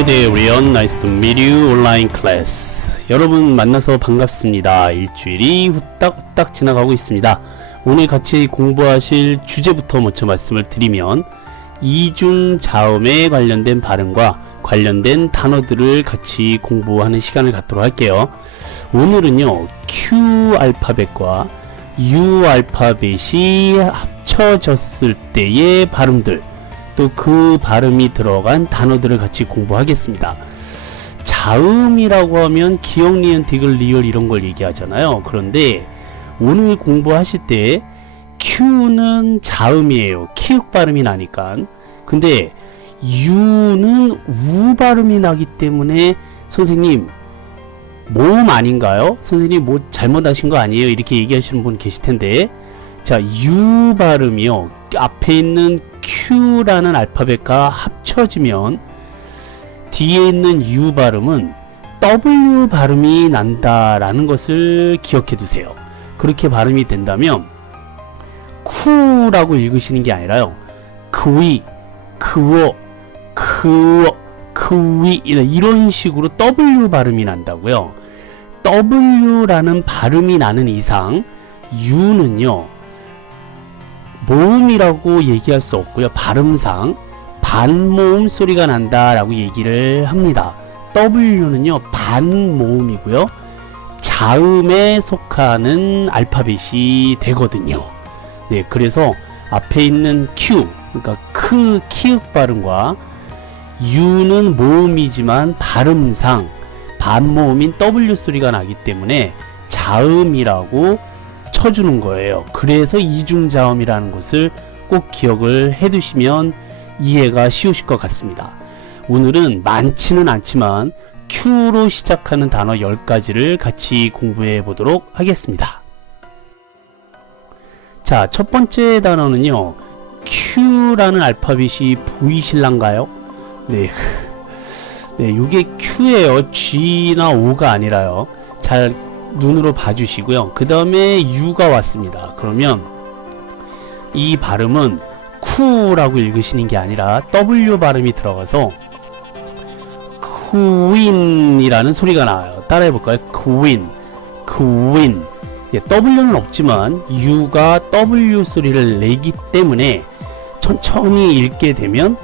Hello there, Rion. Nice to meet you. 온라인 클래스. 여러분 만나서 반갑습니다. 일주일이 후딱후딱 지나가고 있습니다. 오늘 같이 공부하실 주제부터 먼저 말씀을 드리면 이중자음에 관련된 발음과 관련된 단어들을 같이 공부하는 시간을 갖도록 할게요. 오늘은요, Q 알파벳과 U 알파벳이 합쳐졌을 때의 발음들, 또 그 발음이 들어간 단어들을 같이 공부하겠습니다. 자음이라고 하면 기역, 니은, 디귿, 리을 이런 걸 얘기하잖아요. 그런데 오늘 공부하실 때 Q는 자음이에요. 키읔 발음이 나니까. 근데 U는 우 발음이 나기 때문에 선생님 모음 아닌가요? 선생님 뭐 잘못하신 거 아니에요? 이렇게 얘기하시는 분 계실 텐데, 자, U 발음이요, 앞에 있는 Q라는 알파벳과 합쳐지면 뒤에 있는 U 발음은 W 발음이 난다라는 것을 기억해 두세요. 그렇게 발음이 된다면 쿠라고 읽으시는 게 아니라요, 크위, 크워, 크워, 크위 이런 식으로 W 발음이 난다고요. W라는 발음이 나는 이상 U는요, 모음이라고 얘기할 수 없고요. 발음상 반모음 소리가 난다 라고 얘기를 합니다. W는요, 반모음이고요, 자음에 속하는 알파벳이 되거든요. 네, 그래서 앞에 있는 Q, 그러니까 키읔 발음과 U는 모음이지만 발음상 반모음인 W 소리가 나기 때문에 자음이라고 쳐주는 거예요. 그래서 이중자음이라는 것을 꼭 기억을 해두시면 이해가 쉬우실 것 같습니다. 오늘은 많지는 않지만 Q로 시작하는 단어 10가지를 같이 공부해 보도록 하겠습니다. 자, 첫 번째 단어는요, Q라는 알파벳이 보이실란가요? 네, 요게 Q예요. G나 O가 아니라요. 잘 눈으로 봐주시고요. 그 다음에 U가 왔습니다. 그러면 이 발음은 쿠라고 읽으시는 게 아니라 W 발음이 들어가서 쿠윈이라는 소리가 나와요. 따라해볼까요? 쿠윈, 쿠윈. 예, W는 없지만 U가 W 소리를 내기 때문에 천천히 읽게 되면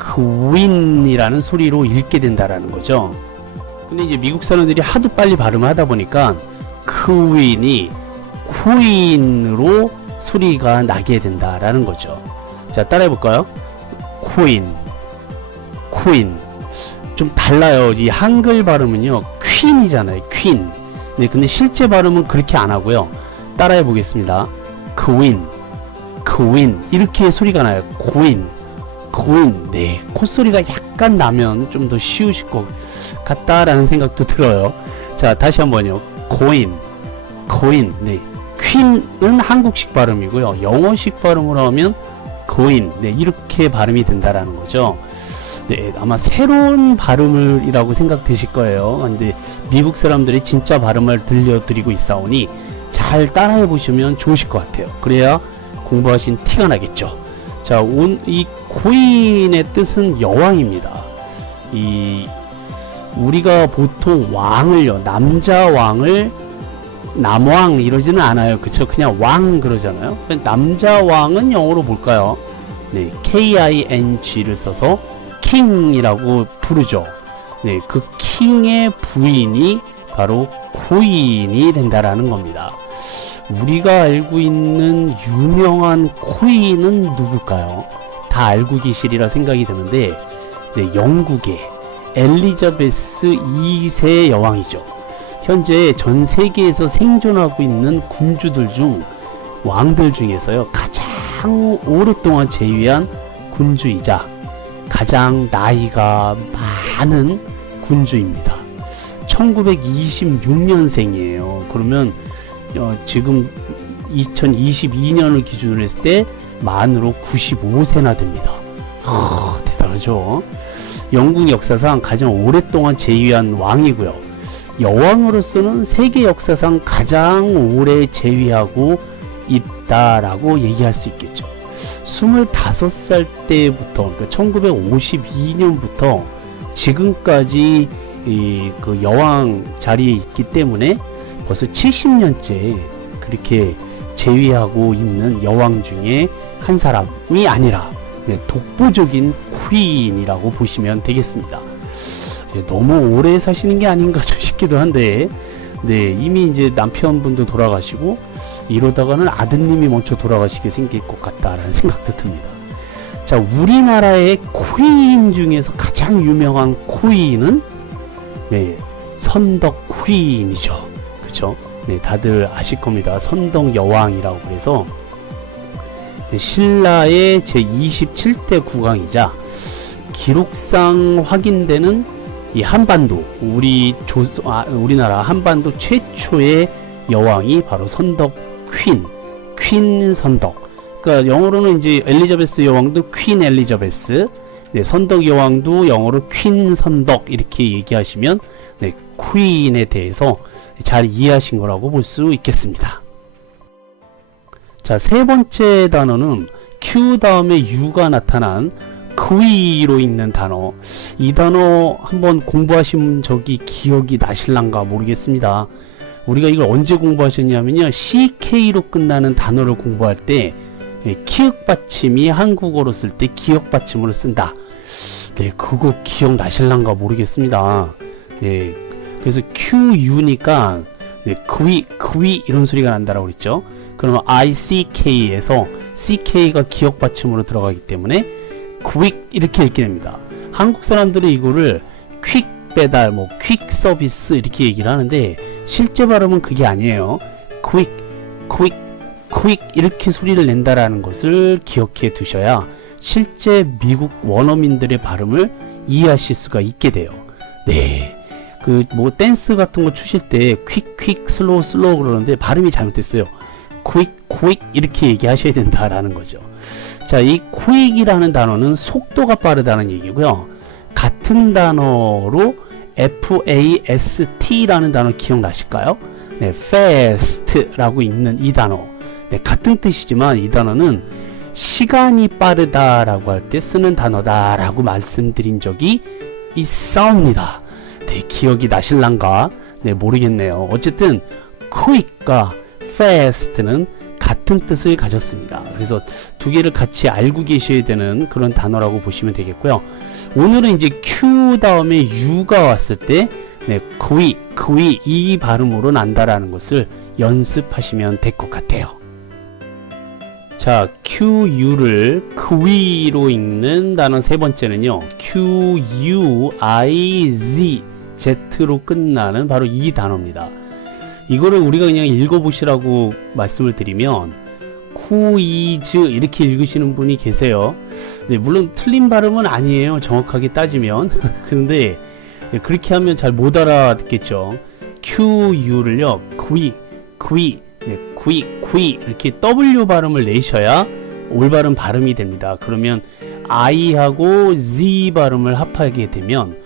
쿠윈이라는 소리로 읽게 된다라는 거죠. 근데 이제 미국 사람들이 하도 빨리 발음을 하다 보니까 크윈이 코인으로 소리가 나게 된다라는 거죠. 자, 따라해 볼까요? 코인, 코인. 좀 달라요. 이 한글 발음은요, 퀸이잖아요. 퀸. 네, 근데 실제 발음은 그렇게 안 하고요. 따라해 보겠습니다. 코인, 코인. 이렇게 소리가 나요. 코인, 코인. 네, 콧소리가 약간 나면 좀 더 쉬우실 것 같다라는 생각도 들어요. 자, 다시 한번요. 코인, 코인. 네, 퀸은 한국식 발음이고요. 영어식 발음으로 하면 코인. 네, 이렇게 발음이 된다라는 거죠. 네, 아마 새로운 발음이라고 생각되실 거예요. 근데 미국 사람들이 진짜 발음을 들려드리고 있사오니 잘 따라해 보시면 좋으실 것 같아요. 그래야 공부하신 티가 나겠죠. 자, 이 코인의 뜻은 여왕입니다. 우리가 보통 왕을요, 남자 왕을 남왕 이러지는 않아요. 그쵸? 그냥 왕 그러잖아요. 남자 왕은 영어로 뭘까요? 네, KING를 써서 킹이라고 부르죠. 네, 그 킹의 부인이 바로 코인이 된다라는 겁니다. 우리가 알고 있는 유명한 코인은 누굴까요? 다 알고 계시리라 생각이 드는데, 네, 영국의 엘리자베스 2세 여왕이죠. 현재 전 세계에서 생존하고 있는 군주들 중, 왕들 중에서요, 가장 오랫동안 재위한 군주이자 가장 나이가 많은 군주입니다. 1926년생이에요. 그러면 지금 2022년을 기준으로 했을 때 만으로 95세나 됩니다. 대단하죠. 영국 역사상 가장 오랫동안 재위한 왕이고요. 여왕으로서는 세계 역사상 가장 오래 재위하고 있다라고 얘기할 수 있겠죠. 25살 때부터, 그러니까 1952년부터 지금까지 그 여왕 자리에 있기 때문에 벌써 70년째 그렇게 재위하고 있는 여왕 중에 한 사람이 아니라 독보적인 퀸이라고 보시면 되겠습니다. 너무 오래 사시는 게 아닌가 좀 싶기도 한데, 이미 이제 남편분도 돌아가시고 이러다가는 아드님이 먼저 돌아가시게 생길 것 같다라는 생각도 듭니다. 자, 우리나라의 퀸 중에서 가장 유명한 퀸은 선덕 퀸이죠. 그렇죠? 다들 아실 겁니다. 선덕 여왕이라고 그래서 신라의 제27대 국왕이자 기록상 확인되는 이 한반도, 우리나라 한반도 최초의 여왕이 바로 선덕 퀸 선덕. 그러니까 영어로는 이제 엘리자베스 여왕도 퀸 엘리자베스, 선덕 여왕도 영어로 퀸 선덕 이렇게 얘기하시면 퀸에 대해서 잘 이해하신 거라고 볼 수 있겠습니다. 자, 세 번째 단어는 Q 다음에 U가 나타난 Q로 있는 단어. 이 단어 한번 공부하신 적이 기억이 나실란가 모르겠습니다. 우리가 이걸 언제 공부하셨냐면요, CK로 끝나는 단어를 공부할 때 키읔 받침이 한국어로 쓸 때 기역 받침으로 쓴다. 그거 기억나실란가 모르겠습니다. 그래서 QU니까 그위 이런 소리가 난다라고 그랬죠. 그러면 ICK에서 CK가 기역 받침으로 들어가기 때문에 quick 이렇게 읽게 됩니다. 한국 사람들이 이거를 퀵 배달, 퀵 서비스 이렇게 얘기를 하는데 실제 발음은 그게 아니에요. quick 이렇게 소리를 낸다라는 것을 기억해 두셔야 실제 미국 원어민들의 발음을 이해하실 수가 있게 돼요. 댄스 같은 거 추실 때 quick 슬로우 그러는데 발음이 잘못됐어요. quick 이렇게 얘기하셔야 된다라는 거죠. 자, 이 quick이라는 단어는 속도가 빠르다는 얘기고요. 같은 단어로 FAST라는 단어 기억나실까요? fast라고 읽는 이 단어. 같은 뜻이지만 이 단어는 시간이 빠르다라고 할 때 쓰는 단어다라고 말씀드린 적이 있사옵니다. 기억이 나실란가? 모르겠네요. 어쨌든 quick과 fast는 같은 뜻을 가졌습니다. 그래서 두 개를 같이 알고 계셔야 되는 그런 단어라고 보시면 되겠고요. 오늘은 이제 Q 다음에 U가 왔을 때 그위 이 발음으로 난다라는 것을 연습하시면 될 것 같아요. 자, QU를 그위로 읽는 단어 세 번째는요, QUIZ Z로 끝나는 바로 이 단어입니다. 이거를 우리가 그냥 읽어보시라고 말씀을 드리면 쿠이즈 이렇게 읽으시는 분이 계세요. 물론 틀린 발음은 아니에요, 정확하게 따지면. 그런데 그렇게 하면 잘 못 알아듣겠죠. QU를요 쿠이 이렇게 W 발음을 내셔야 올바른 발음이 됩니다. 그러면 I하고 Z 발음을 합하게 되면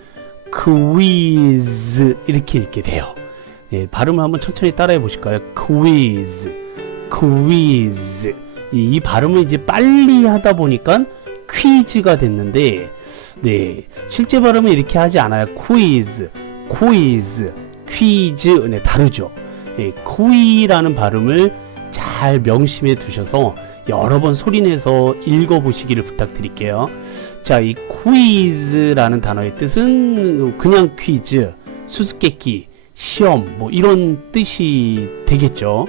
quiz 이렇게 읽게 돼요. 발음을 한번 천천히 따라해 보실까요? quiz. 이 발음을 이제 빨리 하다 보니까 퀴즈가 됐는데, 실제 발음은 이렇게 하지 않아요. quiz, 퀴즈, 다르죠. 퀴라는 발음을 잘 명심해 두셔서 여러 번 소리내서 읽어보시기를 부탁드릴게요. 자, 이 quiz라는 단어의 뜻은 그냥 퀴즈, 수수께끼, 시험, 이런 뜻이 되겠죠.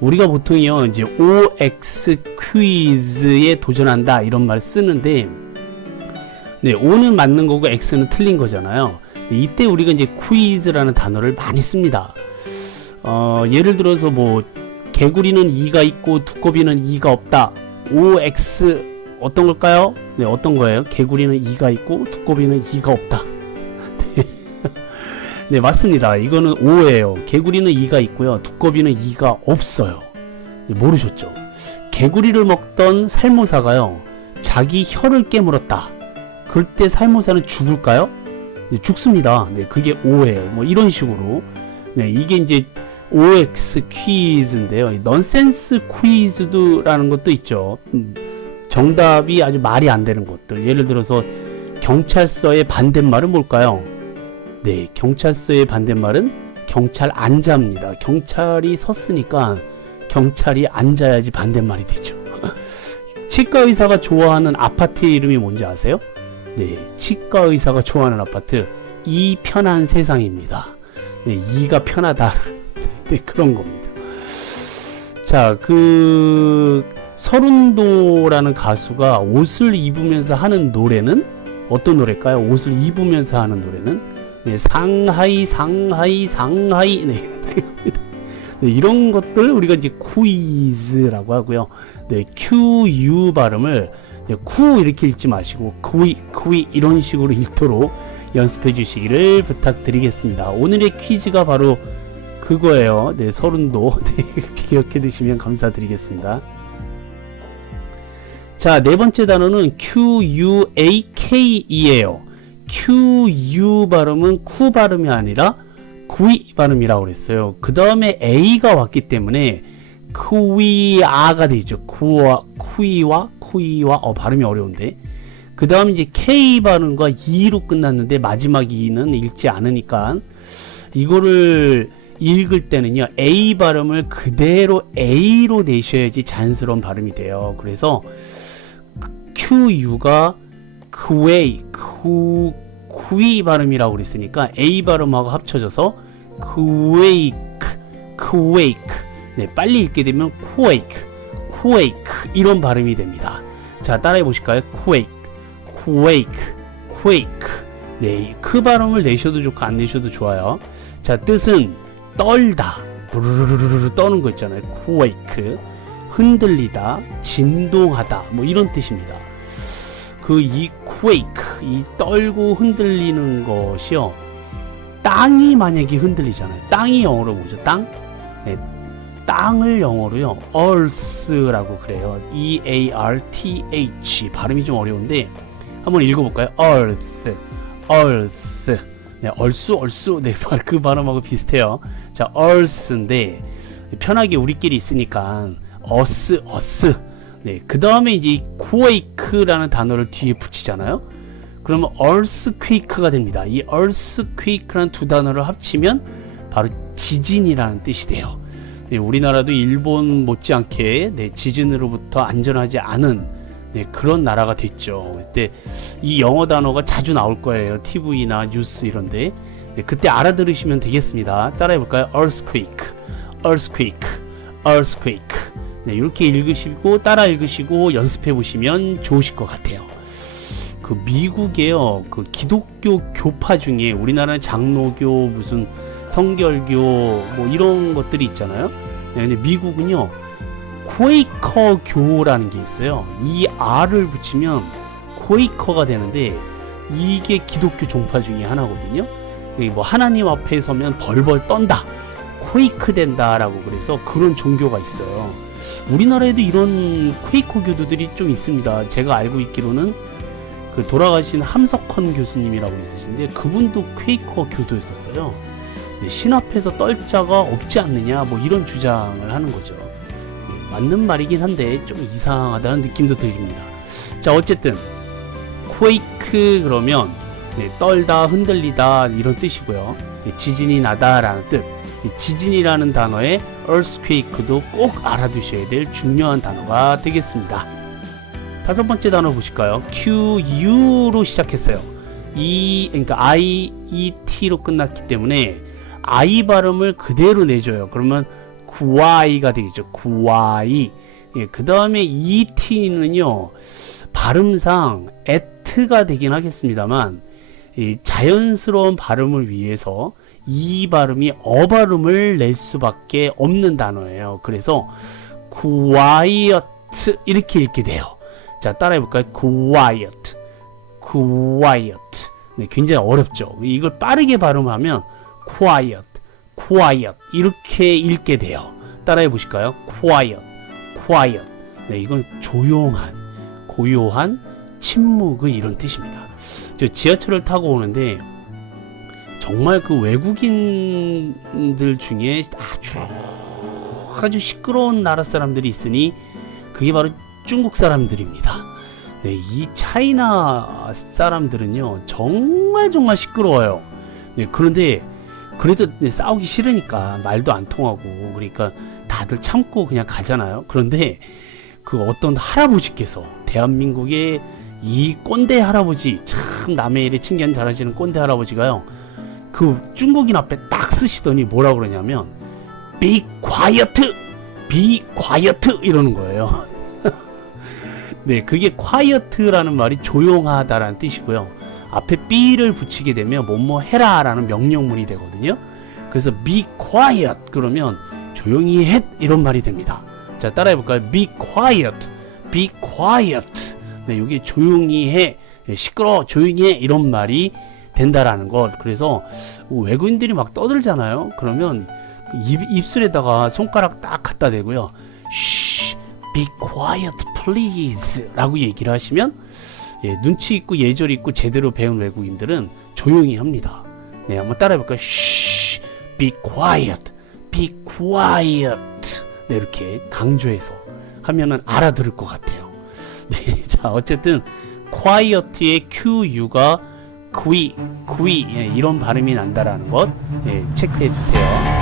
우리가 보통요, 이제 OX 퀴즈에 도전한다 이런 말 쓰는데, O는 맞는 거고 X는 틀린 거잖아요. 이때 우리가 이제 퀴즈라는 단어를 많이 씁니다. 예를 들어서 개구리는 이가 있고 두꺼비는 이가 없다. OX 어떤 걸까요? 어떤 거예요? 개구리는 이가 있고 두꺼비는 이가 없다. 맞습니다. 이거는 O예요. 개구리는 이가 있고요, 두꺼비는 이가 없어요. 모르셨죠? 개구리를 먹던 살모사가요, 자기 혀를 깨물었다. 그럴 때 살모사는 죽을까요? 죽습니다. 그게 O예요. 이런 식으로. 이게 이제 OX 퀴즈인데요. 넌센스 퀴즈라는 것도 있죠. 정답이 아주 말이 안 되는 것들. 예를 들어서 경찰서의 반대말은 뭘까요? 네, 경찰서의 반대말은 경찰 앉아입니다. 경찰이 섰으니까 경찰이 앉아야지 반대말이 되죠. 치과 의사가 좋아하는 아파트의 이름이 뭔지 아세요? 네, 치과 의사가 좋아하는 아파트, 이 편한 세상입니다. 네, 이가 편하다. 네, 그런 겁니다. 자, 서른도라는 가수가 옷을 입으면서 하는 노래는 어떤 노래일까요? 옷을 입으면서 하는 노래는 네, 상하이 상하이 상하이. 네, 네, 이런 것들 우리가 이제 퀴즈라고 하고요. 네, QU 발음을 네, 쿠 이렇게 읽지 마시고 쿠이 이런 식으로 읽도록 연습해 주시기를 부탁드리겠습니다. 오늘의 퀴즈가 바로 그거예요. 네, 서른도. 네, 기억해 두시면 감사드리겠습니다. 자, 네 번째 단어는 QUAK이에요. QU 발음은 쿠 발음이 아니라 구이 발음이라고 그랬어요. 그 다음에 A가 왔기 때문에 쿠이아가 되죠. 쿠이와 발음이 어려운데. 그 다음 이제 K 발음과 E로 끝났는데 마지막 E는 읽지 않으니까 이거를 읽을 때는요, A 발음을 그대로 A로 내셔야지 자연스러운 발음이 돼요. 그래서 QU가 쿠이 발음이라고 그랬으니까 A 발음하고 합쳐져서 quake. 네, 빨리 읽게 되면 quake 이런 발음이 됩니다. 자, 따라해 보실까요? quake. 네, 그 발음을 내셔도 좋고 안 내셔도 좋아요. 자, 뜻은 떨다, 부르르르르 떠는 거 있잖아요. quake, 흔들리다, 진동하다, 뭐 이런 뜻입니다. 이 quake, 이 떨고 흔들리는 것이요, 땅이 만약에 흔들리잖아요. 땅이 영어로 뭐죠? 땅? 네, 땅을 영어로요, earth라고 그래요. EARTH. 발음이 좀 어려운데 한번 읽어볼까요? earth. 네, 얼쑤. 네, 그 발음하고 비슷해요. 자, earth인데 편하게 우리끼리 있으니까 us. 네, 그 다음에 이제 quake라는 단어를 뒤에 붙이잖아요. 그러면 earthquake가 됩니다. 이 earthquake라는 두 단어를 합치면 바로 지진이라는 뜻이 돼요. 네, 우리나라도 일본 못지않게 네, 지진으로부터 안전하지 않은 네, 그런 나라가 됐죠. 그때 이 영어 단어가 자주 나올 거예요. TV나 뉴스 이런데. 네, 그때 알아들으시면 되겠습니다. 따라해볼까요? earthquake. 네, 이렇게 읽으시고 따라 읽으시고 연습해 보시면 좋으실 것 같아요. 그 미국에요, 그 기독교 교파 중에 우리나라는 장로교, 무슨 성결교 뭐 이런 것들이 있잖아요. 네, 근데 미국은요, 퀘이커교라는 게 있어요. 이 R을 붙이면 퀘이커가 되는데 이게 기독교 종파 중에 하나거든요. 뭐 하나님 앞에 서면 벌벌 떤다, 퀘이크 된다라고 그래서 그런 종교가 있어요. 우리나라에도 이런 퀘이커 교도들이 좀 있습니다. 제가 알고 있기로는 그 돌아가신 함석헌 교수님이라고 있으신데 그분도 퀘이커 교도였었어요. 신 앞에서 떨 자가 없지 않느냐, 뭐 이런 주장을 하는 거죠. 맞는 말이긴 한데 좀 이상하다는 느낌도 들립니다. 자, 어쨌든 quake 그러면 네, 떨다, 흔들리다 이런 뜻이고요. 네, 지진이 나다라는 뜻. 지진이라는 단어에 earthquake도 꼭 알아두셔야 될 중요한 단어가 되겠습니다. 다섯 번째 단어 보실까요? QU로 시작했어요. 그러니까 IET로 끝났기 때문에 I 발음을 그대로 내줘요. 그러면 구아이가 되겠죠. 구아이. 예, 그 다음에 ET는요, 발음상 at가 되긴 하겠습니다만, 이 자연스러운 발음을 위해서 이 발음이 어 발음을 낼 수밖에 없는 단어예요. 그래서 quiet 이렇게 읽게 돼요. 자, 따라해볼까요? quiet. 네, 굉장히 어렵죠. 이걸 빠르게 발음하면 quiet 이렇게 읽게 돼요. 따라해 보실까요? quiet. 네, 이건 조용한, 고요한, 침묵의 이런 뜻입니다. 저 지하철을 타고 오는데 정말 그 외국인들 중에 아주 시끄러운 나라 사람들이 있으니 그게 바로 중국 사람들입니다. 네, 이 차이나 사람들은요 정말 정말 시끄러워요. 네, 그런데 그래도 싸우기 싫으니까 말도 안 통하고 그러니까 다들 참고 그냥 가잖아요. 그런데 그 어떤 할아버지께서 대한민국의 이 꼰대 할아버지, 참 남의 일에 칭찬 잘하시는 꼰대 할아버지가요 그 중국인 앞에 딱 쓰시더니 뭐라 그러냐면 Be quiet, be quiet 이러는 거예요. 네, 그게 quiet라는 말이 조용하다라는 뜻이고요. 앞에 be를 붙이게 되면 뭐뭐 해라라는 명령문이 되거든요. 그래서 be quiet 그러면 조용히 해 이런 말이 됩니다. 자, 따라해 볼까요? be quiet, be quiet. 네, 이게 조용히 해, 시끄러, 조용히 해 이런 말이 된다라는 것. 그래서 외국인들이 막 떠들잖아요. 그러면 입술에다가 손가락 딱 갖다 대고요. Shh, be quiet, please 라고 얘기를 하시면 눈치 있고 예절 있고 제대로 배운 외국인들은 조용히 합니다. 네, 한번 따라해볼까요? Shh, be quiet, be quiet. 네, 이렇게 강조해서 하면은 알아들을 것 같아요. 네, 자, 어쨌든 quiet의 QU가 quiet, 이런 발음이 난다라는 것 체크해 주세요.